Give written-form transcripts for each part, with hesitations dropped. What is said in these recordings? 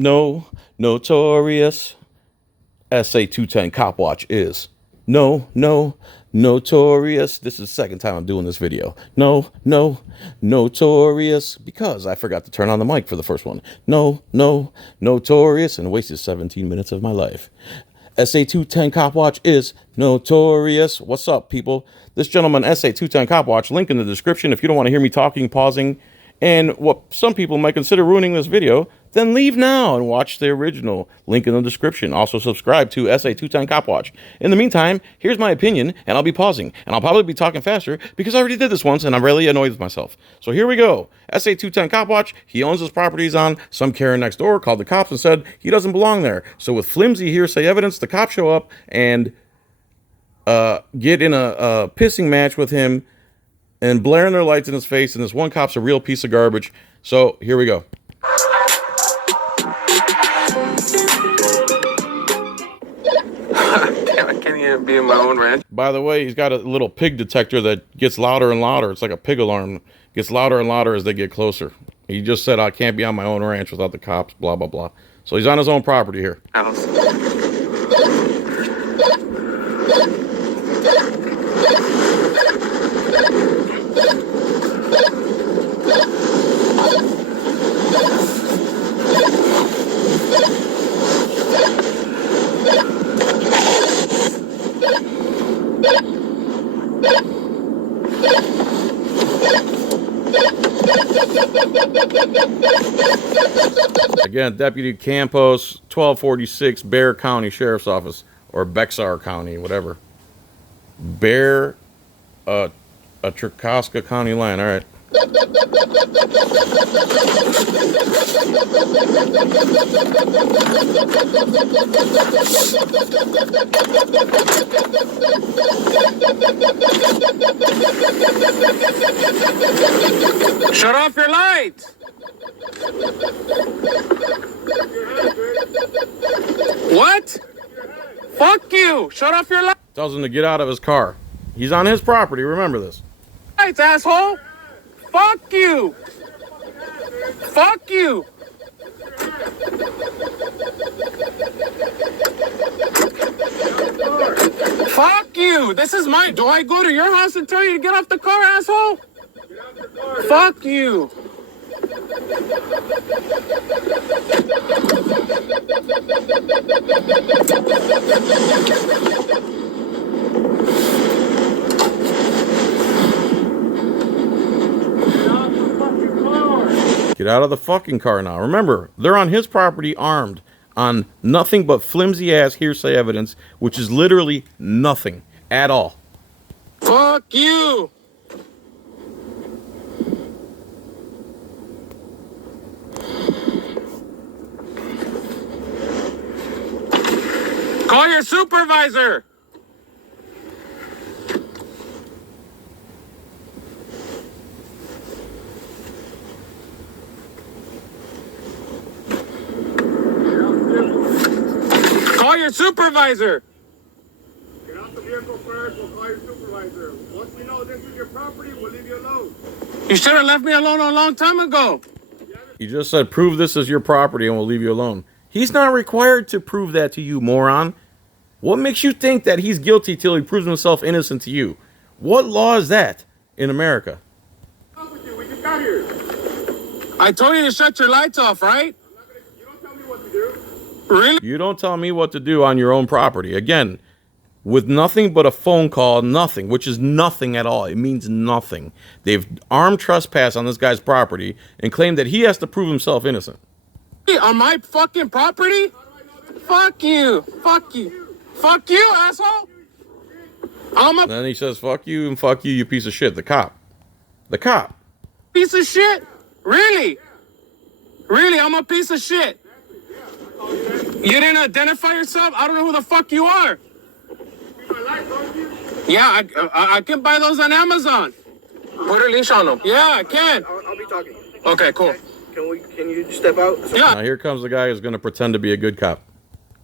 No, notorious. SA210 Cop Watch is notorious. This is the second time I'm doing this video. Notorious. Because I forgot to turn on the mic for the first one. Notorious. And wasted 17 minutes of my life. SA210 Cop Watch is notorious. What's up, people? This gentleman, SA210 Cop Watch, link in the description. If you don't want to hear me talking, pausing, and what some people might consider ruining this video, then leave now and watch the original. Link in the description. Also subscribe to SA210 Cop Watch. In the meantime, here's my opinion, and I'll be pausing. And I'll probably be talking faster because I already did this once and I'm really annoyed with myself. So here we go. SA210 Cop Watch, he owns his properties on some Karen next door, called the cops and said he doesn't belong there. So with flimsy hearsay evidence, the cops show up and get in a pissing match with him and blaring their lights in his face, and this one cop's a real piece of garbage. So here we go. Damn, I can't even be in my own ranch. By the way, he's got a little pig detector that gets louder and louder. It's like a pig alarm. Gets louder and louder as they get closer. He just said, I can't be on my own ranch without the cops, blah, blah, blah. So he's on his own property here. House. Again, Deputy Campos, 1246 Bear County Sheriff's Office, or Bexar County, whatever. Bear, Trikosca County line, all right. Shut off your lights! What? Fuck you! Shut off your Tells him to get out of his car. He's on his property, remember this. lights, asshole! Fuck you! Fuck you! Fuck you! This is mine. Do I go to your house and tell you to get off the car, asshole? Fuck you! Get out of the fucking car now. Remember, they're on his property armed on nothing but flimsy-ass hearsay evidence, which is literally nothing at all. Fuck you! Call your supervisor! Call your supervisor! Get out the vehicle first, we'll call your supervisor. Once we know this is your property, we'll leave you alone. You should have left me alone a long time ago. He just said, prove this is your property and we'll leave you alone. He's not required to prove that to you, moron. What makes you think that he's guilty till he proves himself innocent to you? What law is that in America? We just got here. I told you to shut your lights off, right? You don't tell me what to do. Really? You don't tell me what to do on your own property. Again, with nothing but a phone call, nothing, which is nothing at all. It means nothing. They've armed trespass on this guy's property and claimed that he has to prove himself innocent. On my fucking property? Fuck you. Fuck you. Fuck you, asshole. I'm a Then he says, fuck you and fuck you, you piece of shit. The cop. The cop. piece of shit? Really? Really, I'm a piece of shit. You didn't identify yourself? I don't know who the fuck you are. Yeah, I can buy those on Amazon. Put a leash on them. Yeah, I can. I'll be talking. Okay, cool. Can you step out? Yeah, Now here comes the guy who's going to pretend to be a good cop.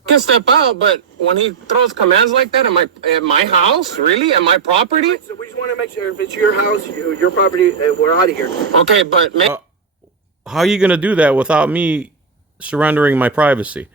I can step out, but when he throws commands like that at my house, really? At my property? So we just want to make sure if it's your house, your property, we're out of here. Okay, but How are you going to do that without me surrendering my privacy.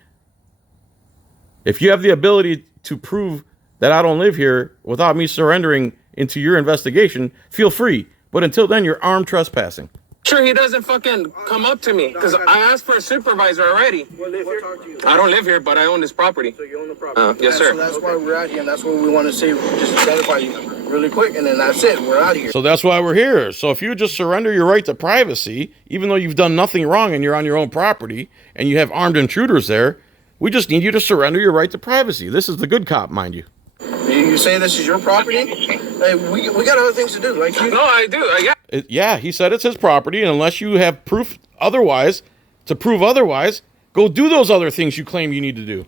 If you have the ability to prove that I don't live here without me surrendering into your investigation, feel free. But until then, you're armed trespassing. Sure, he doesn't fucking come up to me because I asked for a supervisor already. We'll live here. Talk to you. I don't live here, but I own this property. So you own the property. Yes, sir. So that's why we're out here, and that's what we want to see. Just identify you really quick, and then that's it. We're out of here. So that's why we're here. So if you just surrender your right to privacy, even though you've done nothing wrong and you're on your own property and you have armed intruders there, we just need you to surrender your right to privacy. This is the good cop, mind you. You say this is your property? Hey, we got other things to do. Like you. No, I do. Yeah, he said it's his property, and unless you have proof otherwise, to prove otherwise, go do those other things you claim you need to do.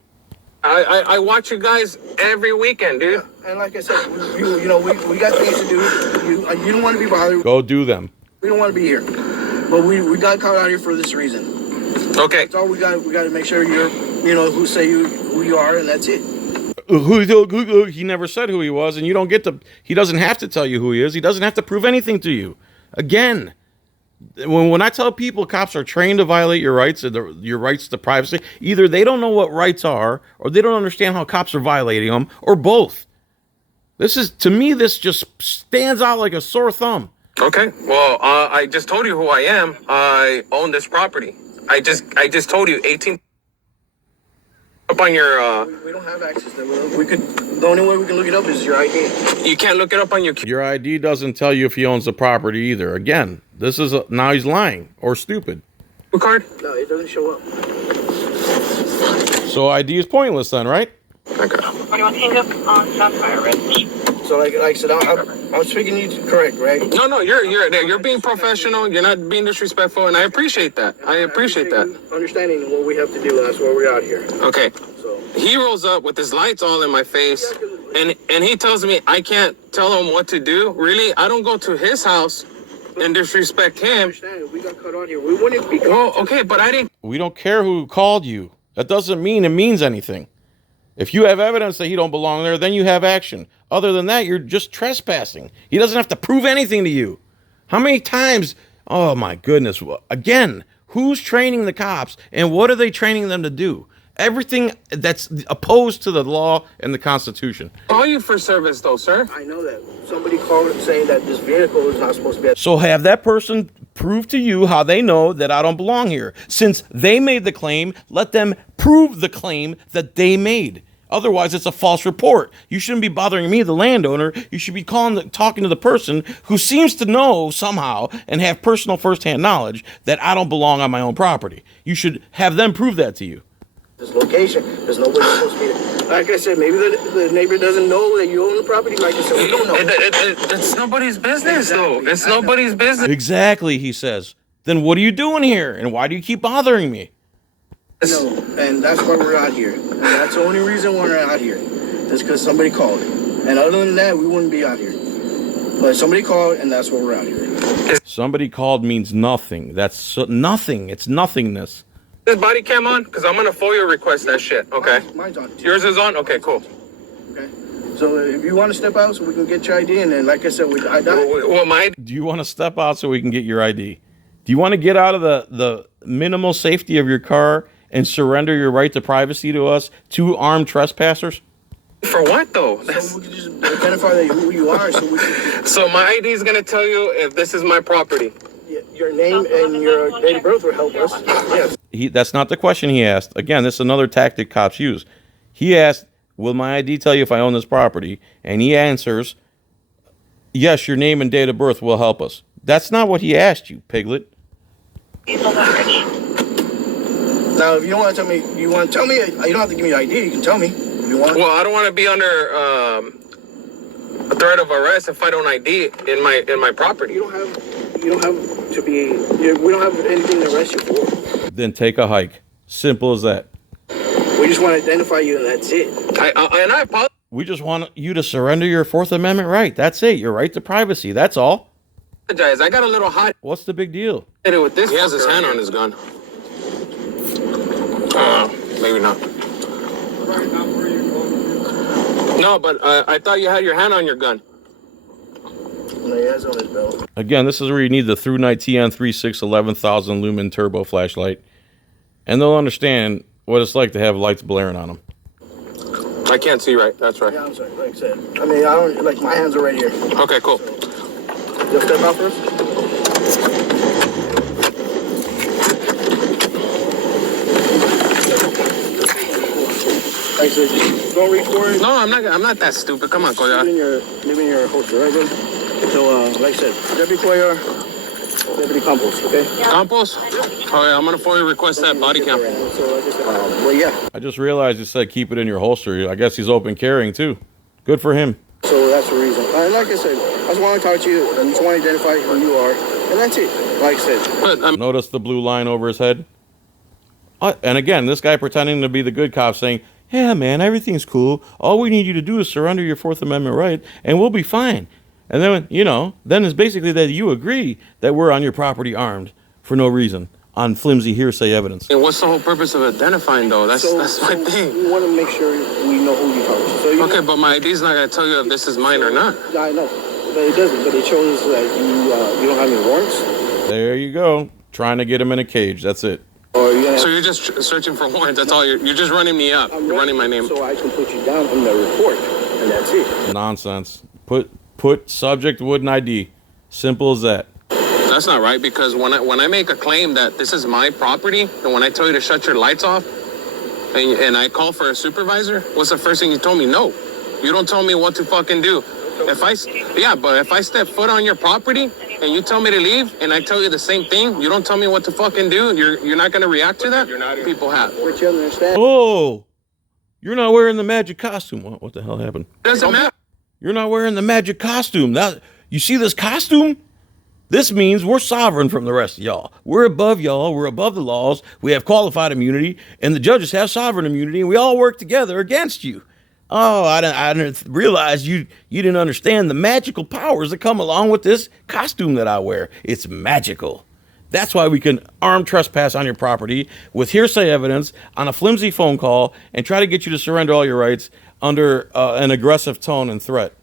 I watch you guys every weekend, dude. Yeah. And like I said, we got things to do. You don't want to be bothered. Go do them. We don't want to be here. But we got caught out here for this reason. Okay. That's all we got. We got to make sure you're, who you are, and that's it. He never said who he was, and you don't get to. He doesn't have to tell you who he is. He doesn't have to prove anything to you. Again, when I tell people cops are trained to violate your rights, your rights to privacy, either they don't know what rights are, or they don't understand how cops are violating them, or both. To me, this just stands out like a sore thumb. Okay. Well, I just told you who I am. I own this property. I just told you 18. Up on your. We don't have access to it. The only way we can look it up is your ID. You can't look it up on your. Your ID doesn't tell you if he owns the property either. Again, now he's lying or stupid. Card? No, it doesn't show up. So ID is pointless then, right? Okay. 21 hang up on Sapphire Ridge. So like I said, I'm speaking to you correct, right? No, you're being professional. You're not being disrespectful, and I appreciate that. I appreciate that. Understanding what we have to do. That's why we're out here. Okay. So He rolls up with his lights all in my face, and he tells me I can't tell him what to do. Really, I don't go to his house and disrespect him. understand. We got caught out here. We wouldn't be. Well, okay, but I didn't. We don't care who called you. That doesn't mean it means anything. If you have evidence that he don't belong there, then you have action. Other than that, you're just trespassing. He doesn't have to prove anything to you. How many times? Oh my goodness. Again, who's training the cops and what are they training them to do? Everything that's opposed to the law and the Constitution. Call you for service, though, sir. I know that. Somebody called saying that this vehicle is not supposed to be at. So have that person prove to you how they know that I don't belong here. Since they made the claim, let them prove the claim that they made. Otherwise, it's a false report. You shouldn't be bothering me, the landowner. You should be talking to the person who seems to know somehow and have personal firsthand knowledge that I don't belong on my own property. You should have them prove that to you. This location, there's nobody supposed to be there. Like I said, maybe the neighbor doesn't know that you own the property. Like I said, we don't know. It's nobody's business, though. It's nobody's business. Exactly, he says. Then what are you doing here? And why do you keep bothering me? No, and that's why we're out here. And that's the only reason we're out here. Is because somebody called. And other than that, we wouldn't be out here. But somebody called, and that's why we're out here. Somebody called means nothing. That's nothing. It's nothingness. This body cam on? Because I'm going to FOIA request that shit, okay? Mine's on. Yours is on? Okay, cool. Okay. So if you want to step out so we can get your ID, and then like I said, I died. Well, Do you want to step out so we can get your ID? Do you want to get out of the minimal safety of your car and surrender your right to privacy to us, two armed trespassers? For what, though? So we can just identify who you are. So my ID is going to tell you if this is my property. Your name and your date of birth will help us. Yes. That's not the question he asked. Again, this is another tactic cops use. He asked, will my ID tell you if I own this property? And he answers, yes, your name and date of birth will help us. That's not what he asked you, piglet. Now, if you don't want to tell me, you don't have to give me your ID. You can tell me if you want. Well, I don't want to be under a threat of arrest if I don't ID in my property. You don't have to be. We don't have anything to arrest you for. Then take a hike. Simple as that. We just want to identify you, and that's it. I apologize. We just want you to surrender your Fourth Amendment right. That's it. Your right to privacy. That's all. I got a little hot What's the big deal? with this. He has his hand on his gun. Maybe not. No, but I thought you had your hand on your gun. No, he has on his belt. Again, this is where you need the Through Night TN 36 11,000 lumen turbo flashlight. and they'll understand what it's like to have lights blaring on them. I can't see right. That's right. Yeah, I'm sorry. Like I said, I mean, I don't, like, my hands are right here. Okay, cool. You'll step out first? Like I said, don't reach for it. No, I'm not that stupid. Come on, Koya. Leave in your holster, right, bro? So, like I said, Deputy Koya, Deputy Campos, okay? Campos? Oh, yeah, I'm going to fully request that body cam. So, like I said, well, yeah. I just realized you said keep it in your holster. I guess he's open carrying too. Good for him. So that's the reason. And like I said, I just want to talk to you. I just want to identify who you are. And that's it. Like I said. But, Notice the blue line over his head? And again, this guy pretending to be the good cop saying, yeah, man, everything's cool. All we need you to do is surrender your Fourth Amendment right, and we'll be fine. And then, then it's basically that you agree that we're on your property armed for no reason on flimsy hearsay evidence. and what's the whole purpose of identifying, though? That's my thing. We want to make sure we know who you're talking to. So you Okay, but my ID's not going to tell you if this is mine or not. Yeah, I know. But it doesn't. But it shows that you don't have any warrants. There you go. Trying to get him in a cage. That's it. Or you So you're just searching for warrants. That's all. You're just running me up. You're running my name. So I can put you down on the report. And that's it. Nonsense. Put subject wooden ID. Simple as that. That's not right, because when I make a claim that this is my property, and when I tell you to shut your lights off, and I call for a supervisor, what's the first thing you told me? No, you don't tell me what to fucking do. But if I step foot on your property and you tell me to leave, and I tell you the same thing, you don't tell me what to fucking do. You're not gonna react to that. People have. But you understand? Oh, you're not wearing the magic costume. What the hell happened? Doesn't matter. You're not wearing the magic costume. Now, you see this costume? This means we're sovereign from the rest of y'all. We're above y'all. We're above the laws. We have qualified immunity, and the judges have sovereign immunity, and we all work together against you. Oh, I didn't realize you didn't understand the magical powers that come along with this costume that I wear. It's magical. That's why we can armed trespass on your property with hearsay evidence on a flimsy phone call and try to get you to surrender all your rights under an aggressive tone and threat.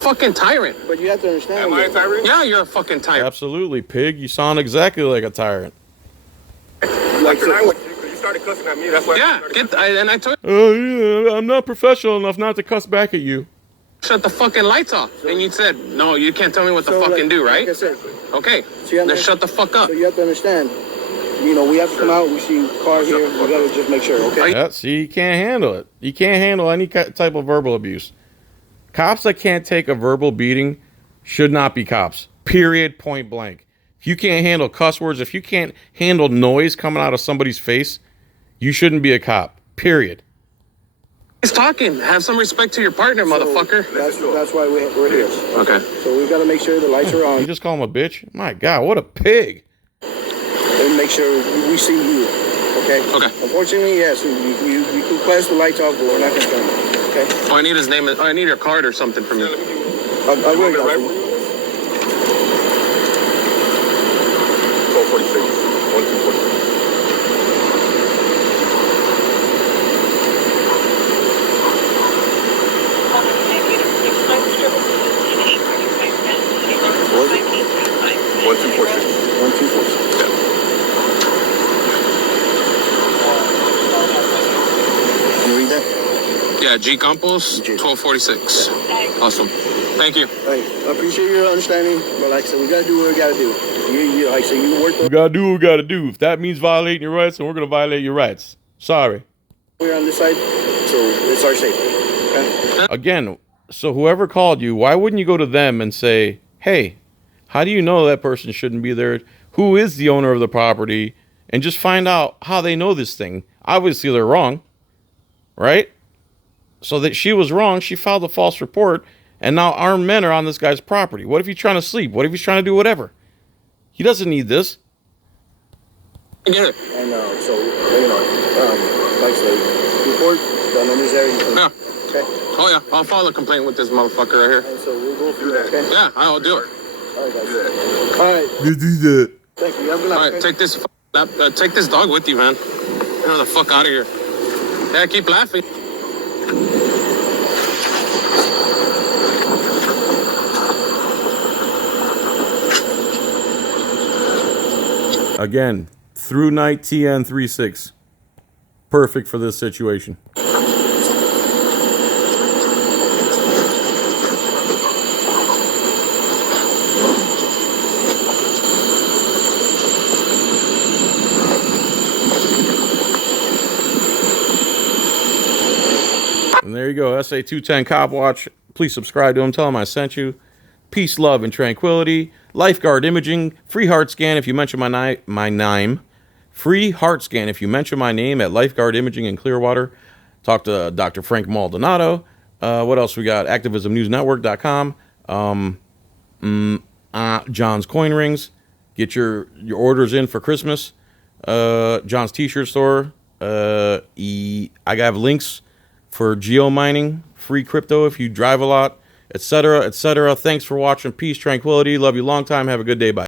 Fucking tyrant. But you have to understand. Am I a tyrant? Yeah, you're a fucking tyrant. Absolutely, pig. You sound exactly like a tyrant. Like tonight, you started cussing at me. That's why. Yeah, and I told you, Oh, yeah, I'm not professional enough not to cuss back at you. shut the fucking lights off. And you said, no, you can't tell me what to fucking do, right? Like I said, Okay, you have then to- shut the fuck up. so you have to understand. We have to come out. We see car here. We gotta just make sure. Okay. Yeah, see, you can't handle it. You can't handle any type of verbal abuse. Cops that can't take a verbal beating should not be cops. Period. Point blank. If you can't handle cuss words, if you can't handle noise coming out of somebody's face, you shouldn't be a cop. Period. He's talking. Have some respect to your partner, motherfucker. That's why we're here. Okay. So we gotta make sure the lights are You on just call him a bitch? My God, what a pig. and make sure we see you. Okay. Okay. Unfortunately, yes, you can flash the lights off, but we're not gonna turn them. Okay. Oh, I need his name. I need your card or something from you. I will get Right? it. 1246. 1246. One, two, four, six. 1246. Can you read that? Yeah, G Campos, 1246. Awesome. Thank you. Hey, I appreciate your understanding, but like I said, we gotta do what we gotta do. Like I said, you work We gotta do what we gotta do. If that means violating your rights, then we're gonna violate your rights. Sorry. we're on this side, so it's our safety. Okay? Again, so whoever called you, why wouldn't you go to them and say, hey, how do you know that person shouldn't be there? Who is the owner of the property? And just find out how they know this thing. Obviously, they're wrong, right? So that she was wrong. She filed a false report, and now armed men are on this guy's property. What if he's trying to sleep? What if he's trying to do whatever? He doesn't need this. I get it. And so, like I said, report done in this area. Yeah. Okay? Oh, yeah. I'll file a complaint with this motherfucker right here. And so we'll go through that, okay? Yeah, I'll do it. All right, guys. All right. You do that. Thank you. You have a good night. All right, okay? take this dog with you, man. Get the fuck out of here. Yeah, keep laughing. Again, Through night TN36. Perfect for this situation. And there you go, SA210 Cop Watch. Please subscribe to him. Tell him I sent you. Peace, love, and tranquility. Lifeguard imaging. Free heart scan if you mention my name. Free heart scan if you mention my name at Lifeguard Imaging in Clearwater. Talk to Dr. Frank Maldonado. What else we got? ActivismNewsNetwork.com. John's Coin Rings. Get your orders in for Christmas. John's T-shirt store. I have links for geo mining, free crypto if you drive a lot, etc., etc. Thanks for watching. Peace, tranquility. Love you long time. Have a good day. Bye.